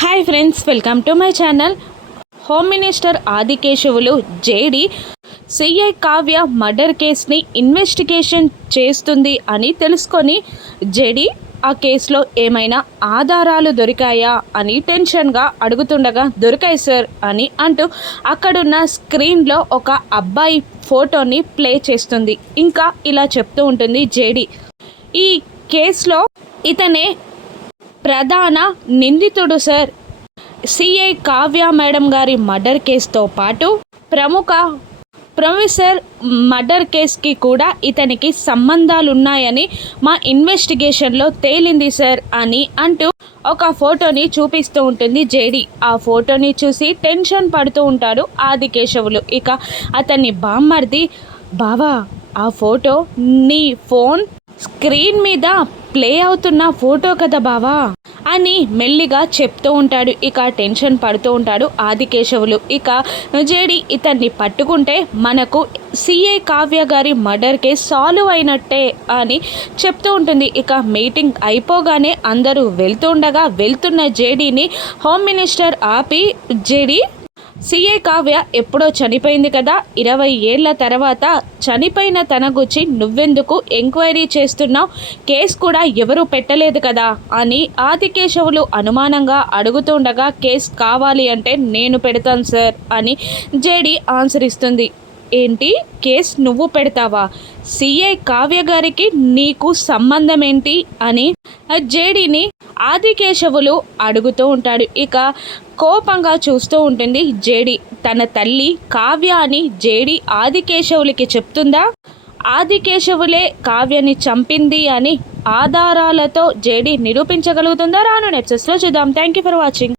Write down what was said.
Hi friends, welcome to my channel. Home minister Adikesavulu JD CI Kavya murder కేసుని investigation చేస్తుంది అని తెలుసుకొని జేడి ఆ కేసులో ఏమైనా ఆధారాలు దొరికాయా అని టెన్షన్గా అడుగుతుండగా దొరికాయి సార్ అని అంటూ అక్కడున్న స్క్రీన్లో ఒక అబ్బాయి ఫోటోని ప్లే చేస్తుంది. ఇంకా ఇలా చెప్తూ ఉంటుంది జేడి, ఈ కేసులో ఇతనే ప్రధాన నిందితుడు సార్. సిఐ కావ్య మేడం గారి మర్డర్ కేసుతో పాటు ప్రముఖ ప్రొఫెసర్ మర్డర్ కేసుకి కూడా ఇతనికి సంబంధాలున్నాయని మా ఇన్వెస్టిగేషన్లో తేలింది సార్ అని అంటూ ఒక ఫోటోని చూపిస్తూ ఉంటుంది జేడి. ఆ ఫోటోని చూసి టెన్షన్ పడుతూ ఉంటాడు ఆదికేశవులు. ఇక అతన్ని బామ్మర్ది, బావా ఆ ఫోటో నీ ఫోన్ స్క్రీన్ మీద ప్లే అవుతున్న ఫోటో కదా బావా అని మెల్లిగా చెప్తూ ఉంటాడు. ఇక టెన్షన్ పడుతూ ఉంటాడు ఆదికేశవులు. ఇక జేడి ఇతన్ని పట్టుకుంటే మనకు సిఐ కావ్య గారి మర్డర్ కేసు సాల్వ్ అయినట్టే అని చెప్తూ ఉంటుంది. ఇక మీటింగ్ అయిపోగానే అందరూ వెళ్తున్న జేడీని హోమ్ మినిస్టర్ ఆపి, జేడీ సిఐ కావ్య ఎప్పుడో చనిపోయింది కదా, 20 ఏళ్ల తర్వాత చనిపోయిన తన గురించి నువ్వెందుకు ఎంక్వైరీ చేస్తున్నావు, కేసు కూడా ఎవరు పెట్టలేదు కదా అని ఆదికేశవులు అనుమానంగా అడుగుతుండగా, కేసు కావాలి అంటే నేను పెడతాను సార్ అని జేడి ఆన్సర్ ఇస్తుంది. ఏంటి, కేసు నువ్వు పెడతావా, సిఐ కావ్య గారికి నీకు సంబంధం ఏంటి అని జేడీని ఆదికేశవులు అడుగుతూ ఉంటాడు. ఇక కోపంగా చూస్తూ ఉంటుంది జేడి. తన తల్లి కావ్య అని జేడి ఆదికేశవులకి చెప్తుందా, ఆదికేశవులే కావ్యని చంపింది అని ఆధారాలతో జేడి నిరూపించగలుగుతుందా? రాను ఎపిసోడ్స్లో చూద్దాం. Thank you for watching.